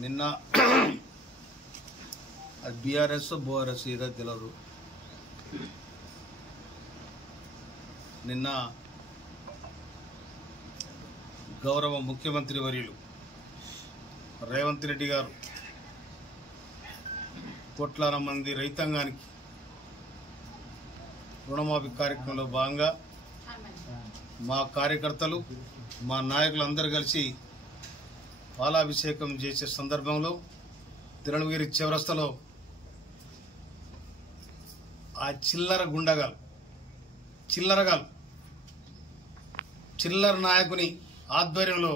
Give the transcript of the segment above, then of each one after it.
నిన్న అది బీఆర్ఎస్ బోఆర్ఎస్ ఏదో తెలియదు. నిన్న గౌరవ ముఖ్యమంత్రి వర్యులు రేవంత్ రెడ్డి గారు కోట్లాది మంది రైతాంగానికి రుణమాఫీ కార్యక్రమంలో భాగంగా మా కార్యకర్తలు మా నాయకులు అందరూ కలిసి పాలాభిషేకం చేసే సందర్భంలో తిరుణగిరి చౌరస్తాలో ఆ చిల్లర నాయకుని ఆధ్వర్యంలో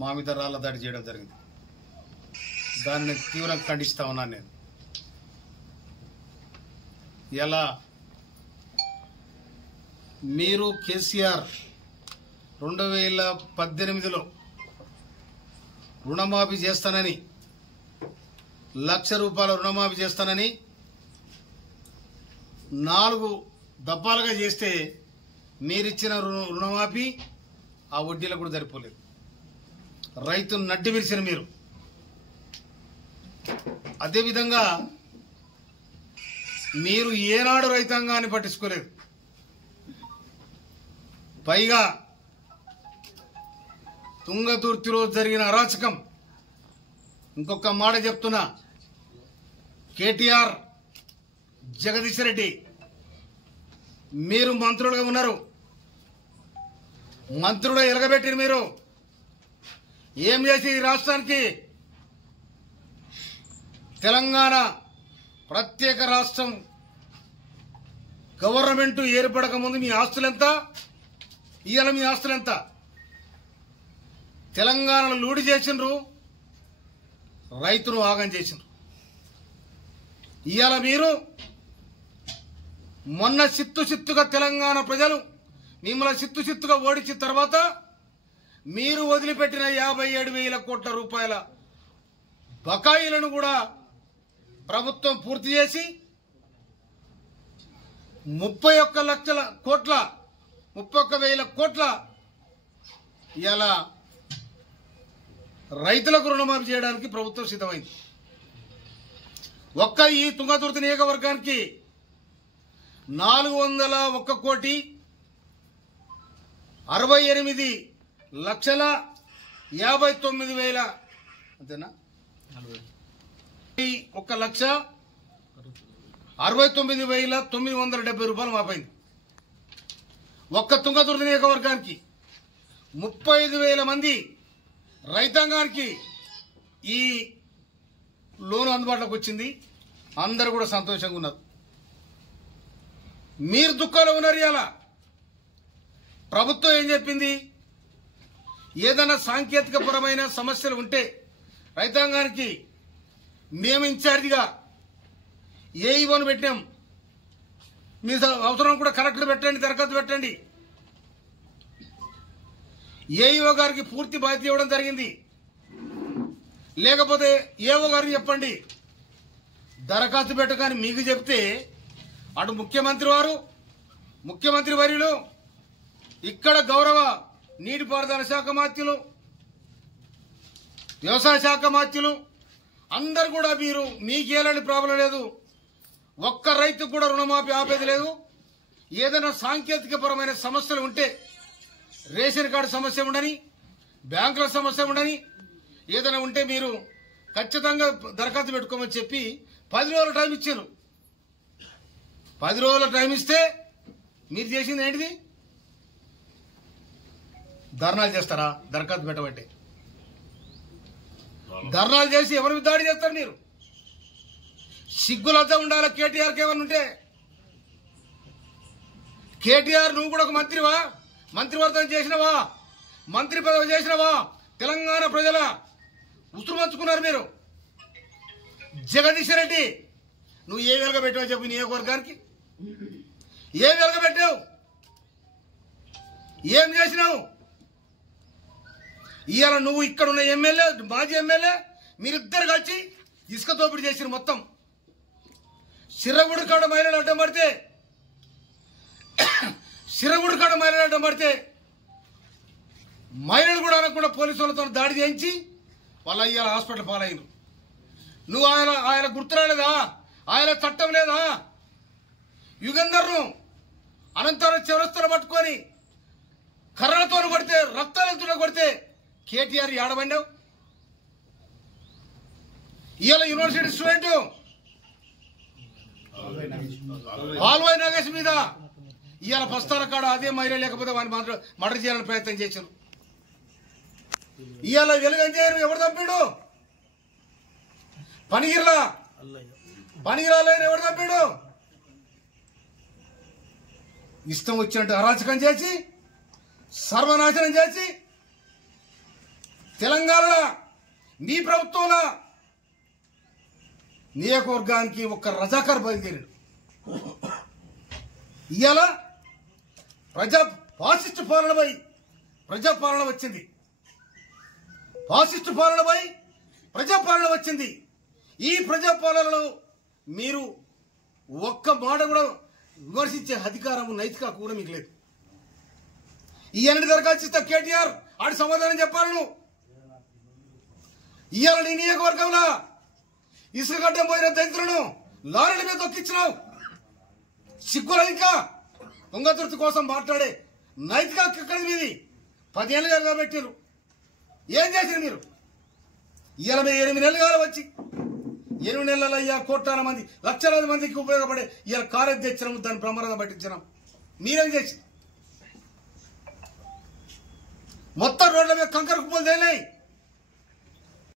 మా మీద రాళ్ల దాడి చేయడం జరిగింది. దానిని తీవ్రంగా ఖండిస్తా ఉన్నాను. నేను ఎలా మీరు కేసీఆర్ 2018లో రుణమాఫీ చేస్తానని, 1,00,000 రూపాయల రుణమాఫీ చేస్తానని 4 దఫాలుగా చేస్తే మీరిచ్చిన రుణమాఫీ ఆ వడ్డీలకు కూడా సరిపోలేదు. రైతును నడ్డి విరిచిన మీరు. అదేవిధంగా మీరు ఏనాడు రైతాంగాన్ని పట్టించుకోలేదు. పైగా తుంగతుర్తిలో జరిగిన అరాచకం, ఇంకొక మాట చెప్తున్నా, కేటీఆర్, జగదీష్ రెడ్డి మీరు మంత్రులుగా ఉన్నారు. మంత్రులు ఎలగబెట్టిన మీరు ఏం చేసి ఈ రాష్ట్రానికి తెలంగాణ ప్రత్యేక రాష్ట్రం గవర్నమెంట్ ఏర్పడక ముందు మీ ఆస్తులెంత, ఇవాళ మీ ఆస్తులెంత? తెలంగాణను లూడి చేసిండ్రు, రైతును ఆగం చేసిండ్రు. ఇవాళ మీరు మొన్న చిత్తుగా తెలంగాణ ప్రజలు మిమ్మల్ని చిత్తుగా ఓడించిన తర్వాత మీరు వదిలిపెట్టిన 57,000 కోట్ల రూపాయల బకాయిలను కూడా ప్రభుత్వం పూర్తి చేసి 31,00,000 కోట్ల 31,000 కోట్ల ఇలా రైతులకు రుణమాఫీ చేయడానికి ప్రభుత్వం సిద్ధమైంది. ఒక్క ఈ తుంగతుర్తి నియోజకవర్గానికి 401,68,59,000 అంతేనా? 1,69,970 రూపాయలు మాపైంది. ఒక్క తుంగతుర్తి నియోజకవర్గానికి 35,000 మంది రైతాంగానికి ఈ లోన్ అందుబాటులోకి వచ్చింది. అందరూ కూడా సంతోషంగా ఉన్నారు. మీరు దుఃఖంలో ఉన్నారు. ఇలా ప్రభుత్వం ఏం చెప్పింది? ఏదైనా సాంకేతిక పరమైన సమస్యలు ఉంటే రైతాంగానికి మేము ఇన్ఛార్జిగా ఏఈఓను పెట్టాం. మీ అవసరం కూడా కలెక్టర్ పెట్టండి, దరఖాస్తు పెట్టండి. ఏఈఓ గారికి పూర్తి బాధ్యత ఇవ్వడం జరిగింది. లేకపోతే ఏఓ గారికి చెప్పండి, దరఖాస్తు పెట్టగాని మీకు చెప్తే అటు ముఖ్యమంత్రి వర్యులు, ఇక్కడ గౌరవ నీటిపారుదల శాఖ మాత్యులు, వ్యవసాయ శాఖ మాత్యులు అందరు కూడా మీకు ఎలాంటి ప్రాబ్లం లేదు. ఒక్క రైతుకు కూడా రుణమాఫీ ఆపేది లేదు. ఏదైనా సాంకేతిక పరమైన సమస్యలు ఉంటే, రేషన్ కార్డు సమస్య ఉండని, బ్యాంకుల సమస్య ఉండని, ఏదైనా ఉంటే మీరు ఖచ్చితంగా దరఖాస్తు పెట్టుకోమని చెప్పి 10 రోజుల టైం ఇచ్చారు. 10 రోజుల టైం ఇస్తే మీరు చేసింది ఏంటిది? ధర్నాలు చేస్తారా? దరఖాస్తు పెట్టబట్టే ధర్నాలు చేసి ఎవరి మీద దాడి చేస్తారు మీరు? సిగ్గులతో ఉండాలి. కేటీఆర్కి ఏమన్నా ఉంటే, కేటీఆర్ నువ్వు కూడా ఒక మంత్రివా? మంత్రివర్గం చేసినవా? మంత్రి పదవి చేసినవా? తెలంగాణ ప్రజల ఉసురు మంచుకున్నారు మీరు. జగదీష్ రెడ్డి నువ్వు ఏ వెలుగ పెట్టావు చెప్పు? నియోజకవర్గానికి ఏ వెలుగ పెట్టావు? ఏం చేసినావు? ఇవాళ నువ్వు ఇక్కడ ఉన్న ఎమ్మెల్యే, మాజీ ఎమ్మెల్యే మీరిద్దరు కలిసి ఇసుక దోపిడీ చేసిన మొత్తం సిరగుడి కాడ మహిళలు అడ్డం పడితే మహిళలు కూడా అనకుండా పోలీసులతో దాడి చేయించి వాళ్ళ ఇవాళ హాస్పిటల్ పాలయ్యారు. నువ్వు ఆయన గుర్తురాలేదా? ఆయన చట్టం లేదా? యుగంధర్ను అనంతరం చివరస్తులు పట్టుకొని కర్రలతో కొడితే, రక్తాలతో కొడితే కేటీఆర్ ఏడబండావు. ఇవాళ యూనివర్సిటీ స్టూడెంట్ పాల్వాయి నాగేశ్ మీద ఇవాళ పస్తాల కాడ అదే మహిళ లేకపోతే వాడిని మర్డర్ చేయాలని ప్రయత్నం చేశారు. ఇవాళ వెలుగు ఇంజనీర్ ఎవరు చంపాడు? పనిగిరాలని ఎవరు చంపాడు? ఇష్టం వచ్చినట్టు అరాచకం చేసి సర్వనాశనం చేసి తెలంగాణలో మీ ప్రభుత్వంలో నియోజకవర్గానికి ఒక్క రజాకర్ బయలుదేరాడు. ఇవాళ ఫాసిస్ట్ పాలనపై ప్రజాపాలన వచ్చింది. ఫాసిస్ట్ పాలనపై ప్రజాపాలన వచ్చింది. ఈ ప్రజాపాలనలో మీరు ఒక్క మాట కూడా విమర్శించే అధికారం, నైతిక కూడా మీకు లేదు. ఈ అన్ని దరఖాస్తు ఇస్తా కేటీఆర్ ఆడి సమాధానం చెప్పాలి. నువ్వు ఇవాళ నీ నియోజకవర్గంలో ఇసుకగడ్డం పోయిన దళితులను లారీల మీద దొక్కించినావు. సిగ్గులు ఇంకా దొంగతుర్తి కోసం మాట్లాడే నైతిక ఎక్కడి మీది? 10 ఏళ్ళుగా పెట్టారు. ఏం చేశారు మీరు? ఇవాళ 8 నెలలుగా వచ్చి 8 నెలల అయ్యా కోట్లాల మంది, లక్షలాది మందికి ఉపయోగపడే ఇవాళ కాలేజ్ తెచ్చినాము, దాన్ని ప్రమాదంగా పట్టించినాం. మీరేం చేసి మొత్తం రోడ్ల మీద కంకర కుప్పలు తేలినాయి.